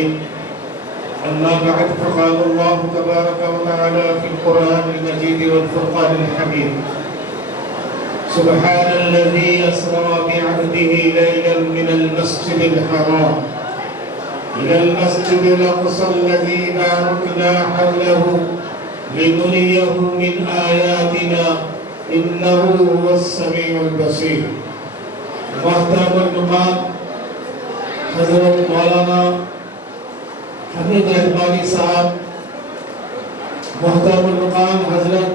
العالمين. أما بعد فقال الله تبارك وتعالى في القرآن المجيد والفرقان الحميد: سبحان الذي أسرى بعبده ليلا من المسجد الحرام إلى المسجد الأقصى الذي باركنا حوله لنريه من آياتنا إنه هو السميع البصير. محترم النماط حضرت مولانا حمید رحمانی صاحب، محترم المقام حضرت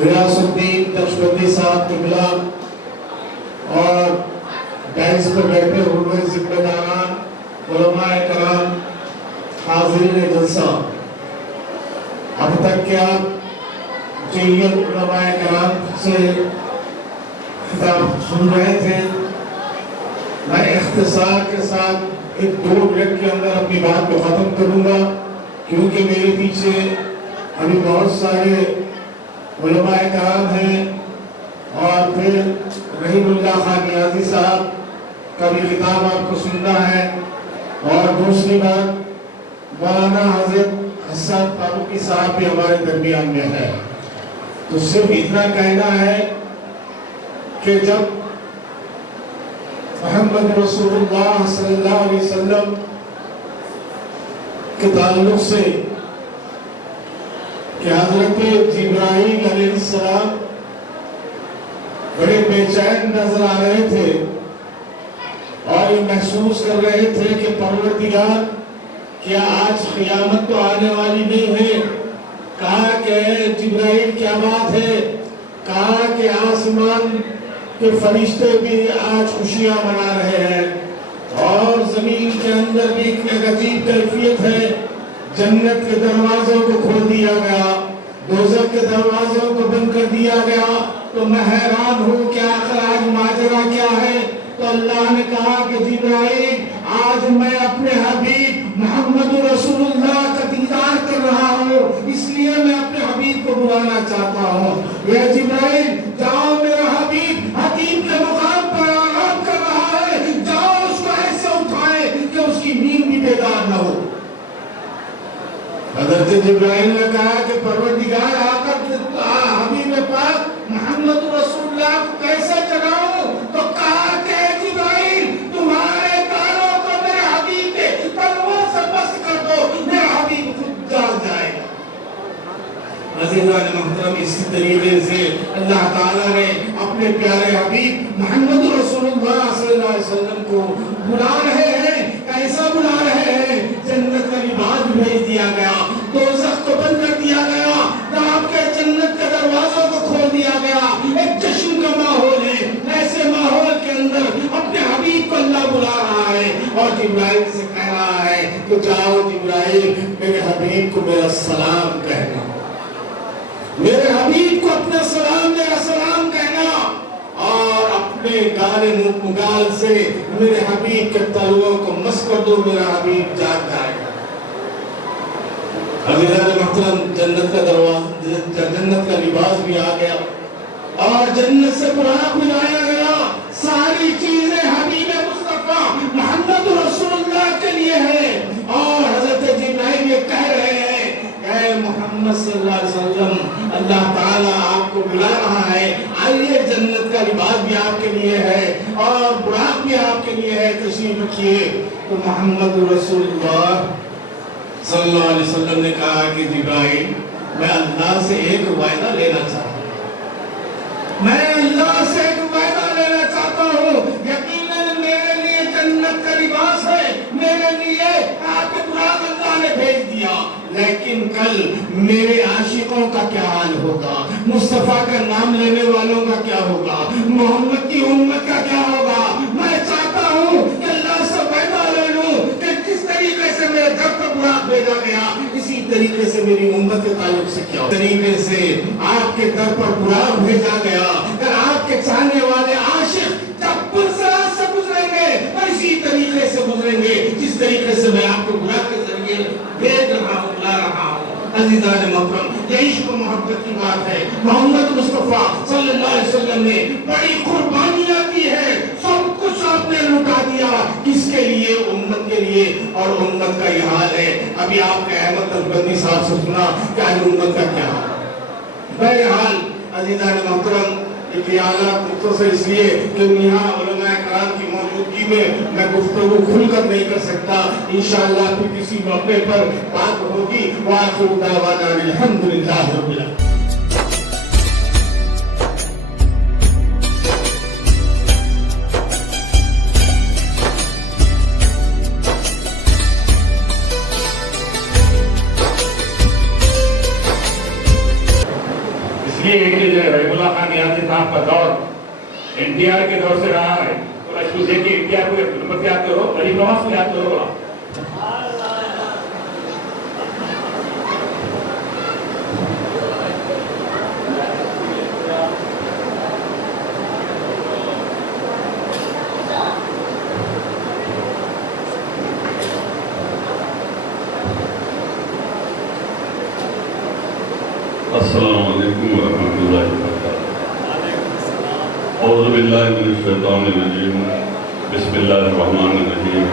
غیاث الدین نقشبندی صاحب قبلہ اور ڈائز پر بیٹھے ہوئے ذمہ داران، علماء کرام، حاضرین جلسہ، اب تک کیا جیت علماء کرام سے خطاب سن رہے تھے، میں اختصار کے ساتھ 1-2 منٹ کے اندر اپنی بات کو ختم کروں گا، کیونکہ میرے پیچھے ابھی بہت سارے علماء کرام ہیں اور پھر رحیم اللہ خان نیازی صاحب کا بھی خطاب آپ کو سننا ہے، اور دوسری بات مولانا حضرت حسان فاروقی صاحب بھی ہمارے درمیان میں ہے۔ تو صرف اتنا کہنا ہے کہ جب محمد رسول اللہ صلی اللہ علیہ وسلم کے تعلق سے کہ حضرت جبرائیل علیہ السلام بڑے بے چین نظر آ رہے تھے اور یہ محسوس کر رہے تھے کہ پروردگار کیا آج قیامت تو آنے والی نہیں ہے؟ کہا کہ جبرائیل کیا بات ہے؟ کہا کہ آسمان کہ فرشتے بھی آج خوشیاں منا رہے ہیں اور زمین کے اندر بھی ایک عجیب کیفیت ہے، جنت کے دروازوں کو کھول دیا گیا، دوزخ کے دروازوں کو بند کر دیا گیا۔ تو میں حیران ہوں کہ آخر آج ماجرا کیا ہے؟ تو اللہ نے کہا کہ جبرائیل آج میں اپنے حبیب محمد رسول اللہ کا دیدار کر رہا ہوں، اس لیے میں اپنے حبیب کو بلانا چاہتا ہوں۔ یا جبرائیل جاؤ، میرا حبیب حکیم کے مقام پر آرام کر رہا ہے، جاؤ اس کو ایسے اٹھائے کہ اس کی نیند بھی بیدار نہ ہو۔ حضرت جبرائیل نے کہا کہ پروردگار آقا حبیب پاک محمد رسول اللہ کو کیسے جگاؤں؟ تو کہا کہ جبرائیل تمہارے کانوں کو میرے حبیب کے تنوں سے بست کر دو، میرا حبیب خود جاگ جائے گا۔ عزیزان محترم، اسی طریقے سے اللہ تعالیٰ نے اپنے پیارے حبیب محمد رسول اللہ صلی اللہ علیہ وسلم کو بلا رہے ہیں۔ کیسا بلا رہے ہیں؟ جنت کا لباس بھیج دیا گیا، دوزخ کو بند کر دیا گیا، آپ کے جنت کے دروازوں کو کھول دیا گیا، ایک جشن کا ماحول ہے۔ ایسے ماحول کے اندر اپنے حبیب کو اللہ بلا رہا ہے اور جبرائیل سے کہہ رہا ہے کہ جاؤ جبرائیل، میرے حبیب کو میرا سلام کہنا، میرے حبیب کو اپنا سلام، میرا سلام کہنا، اور اپنے گالے مگال سے میرے حبیب کے تلووں کو مس کر دو، میرا حبیب جاگ جائے گا۔ عزیزان محترم، جنت کا دروازہ، جنت کا لباس بھی آ گیا اور جنت سے براق بھی لایا گیا۔ ساری چیزیں حبیب مصطفیٰ محمد رسول اللہ کے لیے ہے اور حضرت جبرائیل یہ کہہ رہے ہیں اے محمد صلی اللہ علیہ وسلم، اللہ تعالیٰ آپ کو بلا رہا ہے، آئیے، جنت کا لباس بھی آپ کے لیے ہے اور براق بھی آپ کے لیے ہے، تشریف رکھیے۔ تو محمد رسول اللہ صلی اللہ علیہ وسلم نے کہا کہ جبرائیل، میں اللہ سے ایک وعدہ لینا چاہتا ہوں، میں اللہ سے ایک وعدہ لینا چاہتا ہوں۔ یقیناً میرے لیے جنت کا لباس ہے، میرے لیے آپ کے براق اللہ نے بھیج دیا، لیکن کل میرے عاشقوں کا کیا حال ہوگا؟ مصطفیٰ کا نام لینے والوں کا کیا ہوگا؟ محمد کی امت کا کیا ہوگا؟ میں چاہتا ہوں کہ اللہ سے وعدہ لے لوں کہ جس طریقے سے میرے گھر پر براق بھیجا گیا، اسی طریقے سے میری امت کے تعلق سے کیا ہوگا؟ طریقے سے آپ کے در پر براق بھیجا گیا، اگر آپ کے چاہنے والے عاشق جب پرسرات سے گزریں گے تو اسی طریقے سے گزریں گے جس طریقے سے میں آپ کو براق کے ذریعے بھیج رہا ہوں، لا رہا ہوں۔ عزیزان محترم، یہ عشق و محبت کی بات ہے۔ محمد مصطفیٰ صلی اللہ علیہ وسلم نے بڑی قربانیاں کی ہے، سب کچھ آپ نے لٹا دیا، کس کے لیے؟ امت کے لیے۔ لیے اور امت کا یہ حال ہے. ابھی آپ نے احمد نقشبندی صاحب سے سنا کہ آج امت کا کیا حال ہے. بہرحال عزیزان محترم یہ خیالات مختصر اس لیے کہ یہاں علماء کرام کی موجودگی میں گفتگو کھل کر نہیں کر سکتا. انشاءاللہ پھر کسی موقع پر بات ہوگی. وآخر دعوانا الحمدللہ رب العالمین. رحم اللہ خان نیازی صاحب کا دور NTR کے دور سے رہا ہے. تو میں پوچھے کہ NTR کو نمبر سے آتے ہو, غریب نواز سے آتے ہو. السلام علیکم ورحمۃ اللہ وبرکاتہ. اعوذ باللہ من الشیطان الرجیم. بسم اللہ الرحمن الرحیم.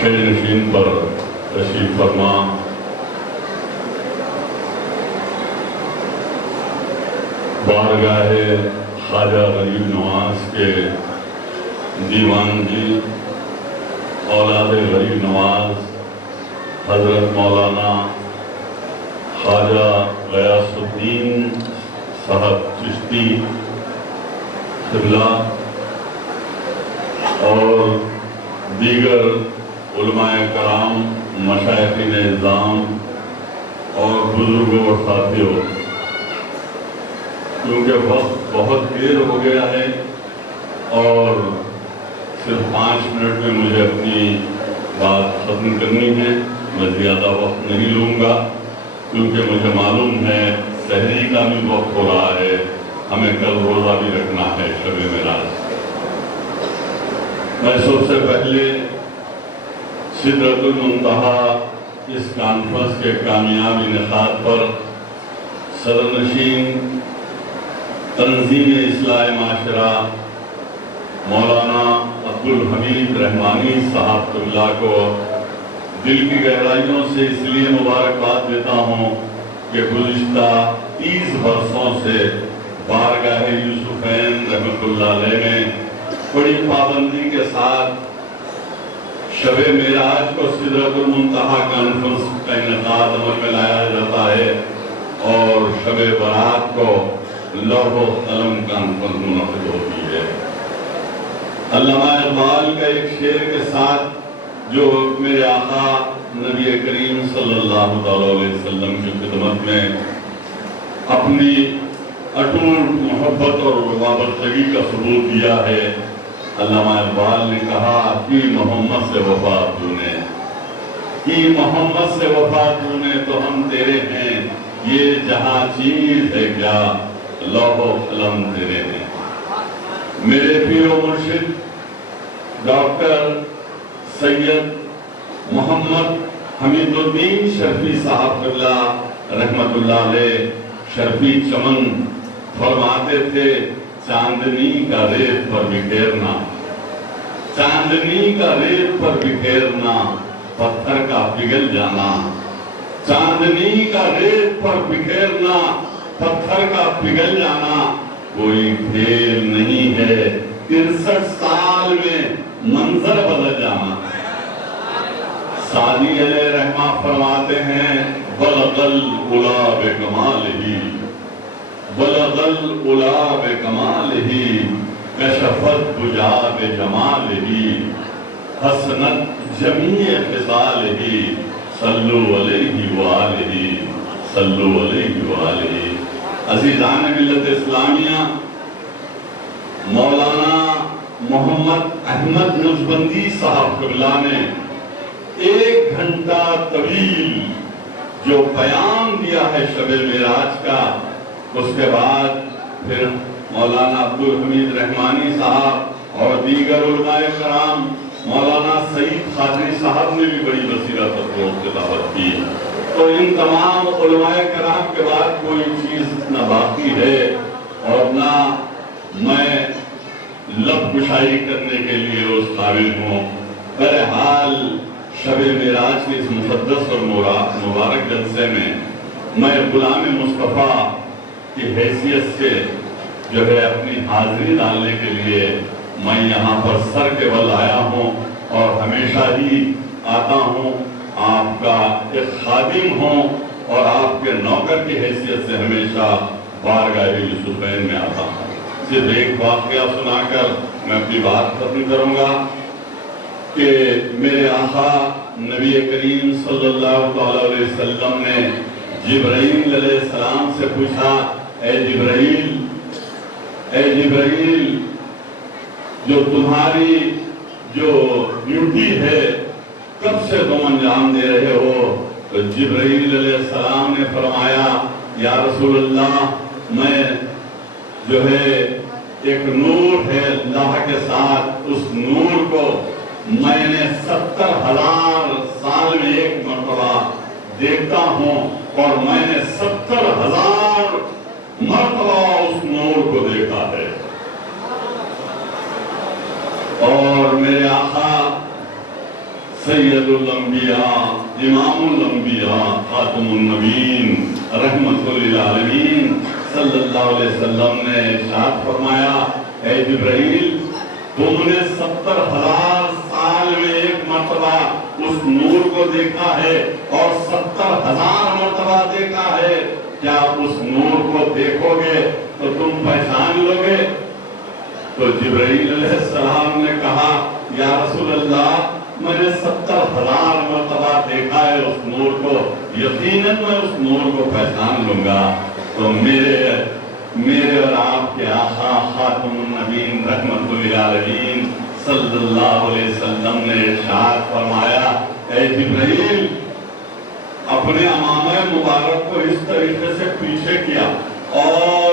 شہ نشین پر تشریف فرما بارگاہ خواجہ غریب نواز کے دیوان جی اولاد غریب نواز حضرت مولانا خواجہ غیاث الدین صاحب چشتی قبلہ اور دیگر علماء کرام, مشائخین اعظام اور بزرگوں اور ساتھیوں, کیونکہ وقت بہت دیر ہو گیا ہے اور صرف 5 منٹ میں مجھے اپنی بات ختم کرنی ہے. میں زیادہ وقت نہیں لوں گا کیونکہ مجھے معلوم ہے سحری کا بھی وقت ہو رہا ہے, ہمیں کل روزہ بھی رکھنا ہے شب معراج. میں سب سے پہلے سدرۃ المنتہی اس کانفرنس کے کامیاب انعقاد پر صدر نشین تنظیم اصلاح معاشرہ مولانا عبدالحمید رحمانی صاحب قبلہ کو دل کی گہرائیوں سے اس لیے مبارکباد دیتا ہوں کہ گزشتہ 30 برسوں سے بارگاہ یوسفین رحمۃ اللہ علیہ میں بڑی پابندی کے ساتھ شب معراج کو سدرۃ المنتہی کانفرنس کا انعقاد عمل میں لایا جاتا ہے اور شب برات کو لوح و قلم کانفرنس منعقد ہوتی ہے. علامہ اقبال کا ایک شعر کے ساتھ جو میرے آقا نبی کریم صلی اللہ علیہ وسلم کی خدمت میں اپنی اٹوٹ محبت اور وابستگی کا ثبوت دیا ہے. علامہ اقبال نے کہا کہ محمد سے وفا تو نے, کہ محمد سے وفا تو نے تو ہم تیرے ہیں, یہ جہاں چیز ہے کیا لوح و قلم تیرے ہیں. میرے پیر و مرشد ڈاکٹر سید محمد حمید الدین شرفی صاحب قبلہ رحمت اللہ علیہ شرفی چمن فرماتے تھے, چاندنی کا ریت پر بکھیرنا, چاندنی کا ریت پر بکھیرنا پتھر کا پگھل جانا, چاندنی کا ریت پر بکھیرنا پتھر کا پگھل جانا کوئی کھیل نہیں ہے, 63 سال میں منظر بدل جانا. سعدی علیہ رحمہ فرماتے ہیں بلغ العلا بکمالہ, بلغ العلا بکمالہ کشفت دجا بجمالہ, حسنت جمیع خصالہ صلو علیہ وآلہ, صلو علیہ وآلہ. عزیزان ملت اسلامیہ, مولانا محمد احمد نقشبندی صاحب قبلہ نے 1 گھنٹہ طویل جو بیان دیا ہے شب معراج کا, اس کے بعد پھر مولانا عبدالحمید رحمانی صاحب اور دیگر علماء کرام, مولانا سعید خادری صاحب نے بھی بڑی بصیرت اور خطابت کی. تو ان تمام علماء کرام کے بعد کوئی چیز نہ باقی ہے اور نہ میں لب کشائی کرنے کے لیے اس قابل ہوں. بہرحال شب معراج کے اس مقدس اور مبارک جلسے میں میں غلام مصطفیٰ کی حیثیت سے جو ہے اپنی حاضری ڈالنے کے لیے میں یہاں پر سر کے بل آیا ہوں اور ہمیشہ ہی آتا ہوں، آپ کا ایک خادم ہوں اور آپ کے نوکر کی حیثیت سے ہمیشہ بارگاہ یوسفین میں آتا ہوں۔ صرف ایک واقعہ سنا کر میں اپنی بات ختم کروں گا کہ میرے آقا نبی کریم صلی اللہ علیہ وسلم نے جبرائیل علیہ السلام سے پوچھا، اے جبرائیل جو تمہاری جو ڈیوٹی ہے کب سے تم انجام دے رہے ہو؟ تو جبرائیل علیہ السلام نے فرمایا، یا رسول اللہ میں جو ہے ایک نور ہے اللہ کے ساتھ، اس نور کو میں نے 70,000 سال میں ایک مرتبہ دیکھتا ہوں اور میں نے 70,000 مرتبہ اس نور کو دیکھا ہے۔ اور میرے آقا سید الانبیاء امام الانبیاء خاتم النبیین رحمت للعالمین صلی اللہ علیہ وسلم نے ارشاد فرمایا، اے جبرائیل تم نے 70,000 سال میں ایک مرتبہ اس نور کو دیکھا ہے اور 70,000 مرتبہ دیکھا ہے، کیا اس نور کو دیکھو گے تو تم پہچان لو گے؟ تو جبرائیل علیہ السلام نے کہا، یا رسول اللہ میں نے 70,000 مرتبہ دیکھا ہے اس نور کو، یقیناً میں اس نور کو پہچان لوں گا۔ تو میرے اور آپ کے آقا خاتم النبیین رحمت للعالمین صلی اللہ علیہ وسلم نے ارشاد فرمایا، اے جبرائیل اپنے امامہ مبارک کو اس طریقے سے پیچھے کیا اور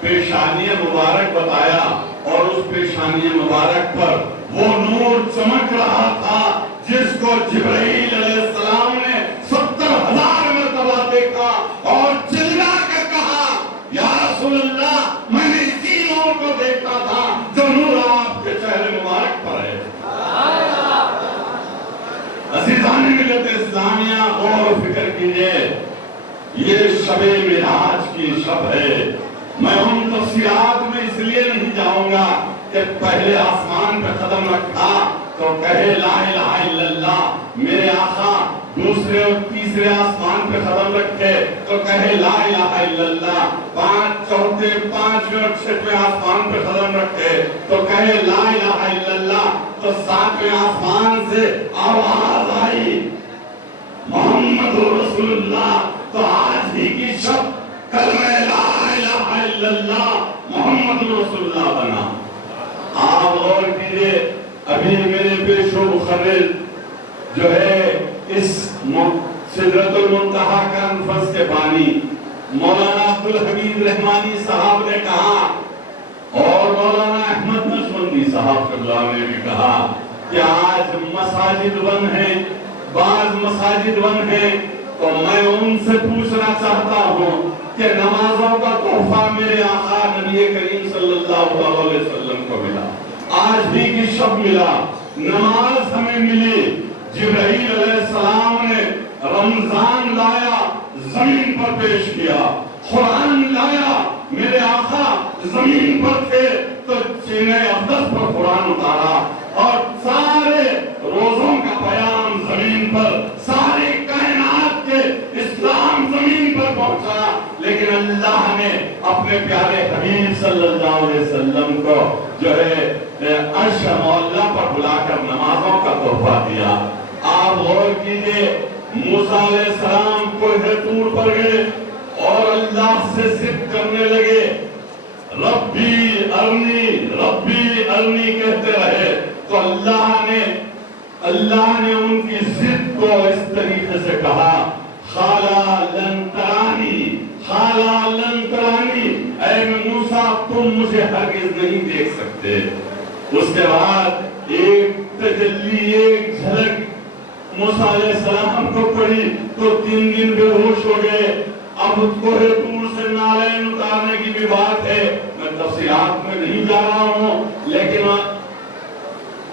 پیشانی مبارک بتایا، اور اس پیشانی مبارک پر وہ نور چمک رہا تھا جس کو جبرائیل علیہ السلام نے 70,000 مرتبہ دیکھا اور چلا کر کہا، یا رسول اللہ میں نے اسی نور کو دیکھا تھا جو نور آپ کے چہرے مبارک پر ہے۔ عزیزان ملت اسلامیہ غور و فکر کیجئے، یہ شب معراج کی شب ہے۔ میں ان تفصیلات میں اس لیے نہیں جاؤں گا کہ پہلے آسمان پہ قدم رکھا تو کہے لا الہ الا اللہ، میرے آقا دوسرے اور تیسرے آسمان پہ قدم رکھے تو کہے لا الہ الا اللہ، چوتھے پانچویں اور چھٹویں آسمان پہ قدم رکھے تو کہے لا الہ الا اللہ، تو ساتویں آسمان سے آواز آئی محمد رسول اللہ، تو آج ہی کی شب کلمہ لا الہ الا اللہ محمد رسول اللہ بنا۔ آپ غور کیجئے، ابھی میرے پیش و مخرج جو ہے اس سدرۃ المنتہا کانفرنس کے بانی مولانا عبدالحمید رحمانی صاحب نے کہا اور مولانا احمد نقشبندی صاحب اللہ نے بھی کہا کہ آج مساجد بند ہیں، بعض مساجد بند ہیں، تو میں ان سے پوچھنا چاہتا ہوں کہ نمازوں کا تحفہ میرے آقا نبی کریم صلی اللہ علیہ وسلم کو ملا، آج بھی کی شب ملا، نماز ہمیں ملی، جبرائیل علیہ السلام نے رمضان لایا زمین پر پیش کیا، قرآن لایا، میرے آقا زمین پر تھے تو سینہ اقدس پر قرآن اتارا، اور سارے روزوں کا پیام زمین پر، سارے کائنات کے اسلام زمین پر پہنچا، لیکن اللہ نے اپنے پیارے حبیب صلی اللہ علیہ وسلم کو جو ہے عرش مولا پر بلا کر نمازوں کا تحفہ دیا۔ آپ غور کیجئے، موسیٰ علیہ السلام کوہ طور پر گئے اور اللہ سے ضد کرنے لگے، ربی ارنی کہتے رہے، تو اللہ نے ان کی ضد کو اس طریقے سے کہا، خالا لن ترانی، اے موسیٰ تم مجھے ہرگز نہیں دیکھ سکتے۔ اس کے بعد ایک تجلی، ایک جھلک موسیٰ علیہ السلام کو پڑھی تو 3 دن بے ہوش ہو گئے۔ اب کوہ طور سے نالین اتارنے کی بھی بات ہے، میں تفصیلات میں نہیں جا رہا ہوں، لیکن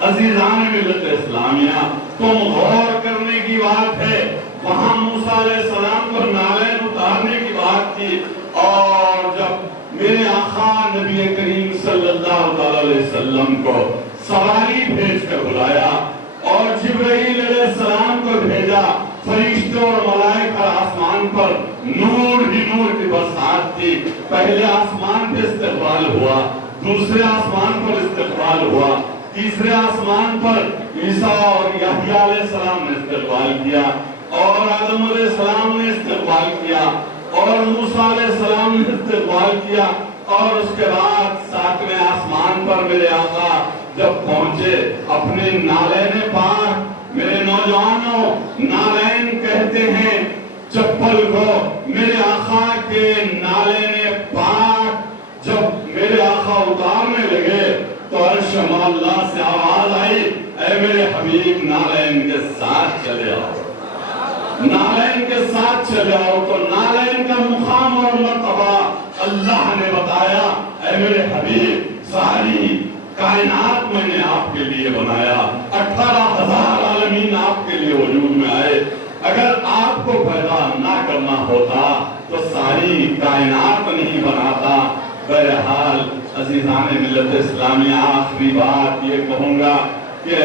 عزیزان ملت اسلام اسلامیہ، تم غور کرنے کی بات ہے، وہاں موسیٰ علیہ السلام کو نالین اتارنے کی بات تھی، اور جب میرے آقا نبی کریم صلی اللہ علیہ وسلم کو سواری بھیج کر بلایا اور جبرائیل علیہ السلام کو بھیجا، فرشتوں اور ملائکہ آسمان پر نور ہی نور کی برسات تھی، پہلے آسمان پہ استقبال ہوا، دوسرے آسمان پر استقبال ہوا، تیسرے آسمان پر عیسیٰ اور یحییٰ علیہ السلام نے استقبال کیا، اور آدم علیہ السلام نے استقبال کیا، اور موسیٰ علیہ السلام نے استقبال کیا، اور اس کے بعد ساتویں آسمان پر میرے آقا جب پہنچے اپنے نالین پاک، میرے نوجوانوں نالین کہتے ہیں چپل کو، میرے آقا کے نالین پاک جب میرے آقا اتارنے لگے تو عرش مولا سے آواز آئی، اے میرے حبیب نالین کے ساتھ چلے آؤ، نالین کے ساتھ چلے آؤ۔ تو نالین کا مقام اور مرتبہ اللہ نے بتایا، اے میرے حبیب ساری کائنات میں نے آپ کے لیے بنایا، 18,000 عالمین آپ کے لیے وجود میں آئے، اگر آپ کو پیدا نہ کرنا ہوتا تو ساری کائنات نہیں بناتا۔ بہرحال عزیزان ملت اسلامی، آخری بات یہ کہوں گا کہ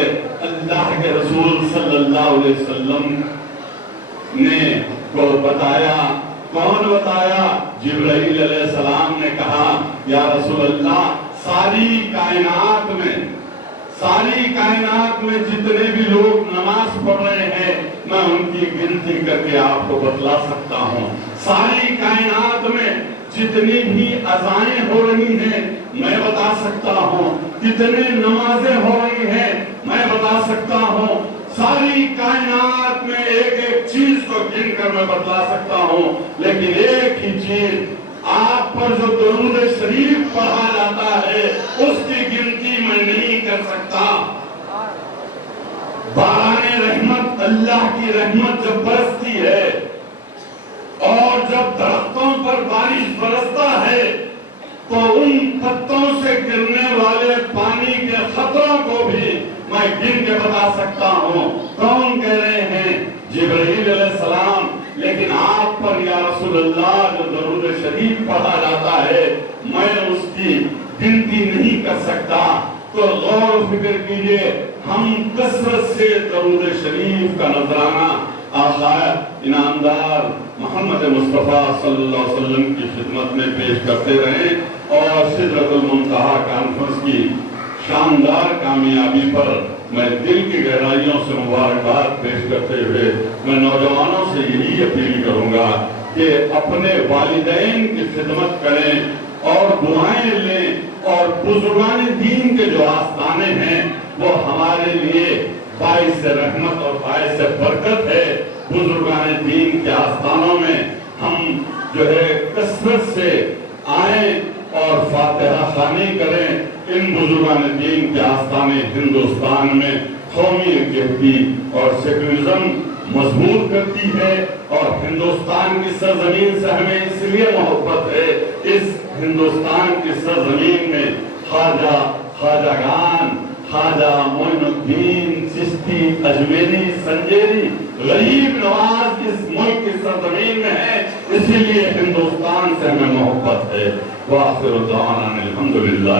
اللہ کے رسول صلی اللہ علیہ وسلم نے کو بتایا، کون بتایا؟ جبرائیل علیہ السلام نے کہا، یا رسول اللہ ساری کائنات میں جتنے بھی لوگ نماز پڑھ رہے ہیں میں ان کی گنتی کر کے آپ کو بتلا سکتا ہوں، ساری کائنات میں جتنی بھی اذانیں ہو رہی ہیں میں بتا سکتا ہوں، جتنے نمازیں ہو رہی ہیں میں بتا سکتا ہوں، ساری کائنات میں ایک ایک چیز کو گن کر میں بتلا سکتا ہوں، لیکن ایک ہی چیز آپ پر جو درود شریف پڑھا جاتا ہے اس کی گنتی میں نہیں کر سکتا۔ باران رحمت، اللہ کی رحمت جب برستی ہے اور جب درختوں پر بارش برستا ہے تو ان پتوں سے گرنے والے پانی کے خطروں کو بھی میں گن کے بتا سکتا ہوں۔ کون کہہ رہے ہیں؟ جبرائیل علیہ السلام۔ لیکن آپ پر یا رسول اللہ جو درود شریف پڑھا جاتا ہے میں اس کی گنتی نہیں کر سکتا۔ تو غور و فکر کیجئے، ہم کثرت سے درود شریف کا نذرانہ آقا انعامدار محمد مصطفیٰ صلی اللہ علیہ وسلم کی خدمت میں پیش کرتے رہیں، اور سدرۃ المنتہا کانفرنس کی شاندار کامیابی پر میں دل کی گہرائیوں سے مبارکباد پیش کرتے ہوئے میں نوجوانوں سے یہی اپیل کروں گا کہ اپنے والدین کی خدمت کریں اور دعائیں لیں، اور بزرگان دین کے جو آستانے ہیں وہ ہمارے لیے باعث رحمت اور باعث برکت ہے۔ بزرگان دین کے آستانوں میں ہم جو ہے کثرت سے آئیں اور فاتحہ خوانی کریں۔ ان بزرگان دین کے آستانے ہندوستان میں قومی یکجہتی اور سیکولرزم مضبوط کرتی ہے، اور ہندوستان کی سرزمین سے ہمیں اس لیے محبت ہے، اس ہندوستان کی سرزمین میں خواجگان، خواجہ معین الدین چشتی، اجمیری، سنجیری، غریب نواز اس ملک کی سرزمین میں ہے، اسی لیے ہندوستان سے ہمیں محبت ہے۔ وآخر دعوانا الحمدللہ۔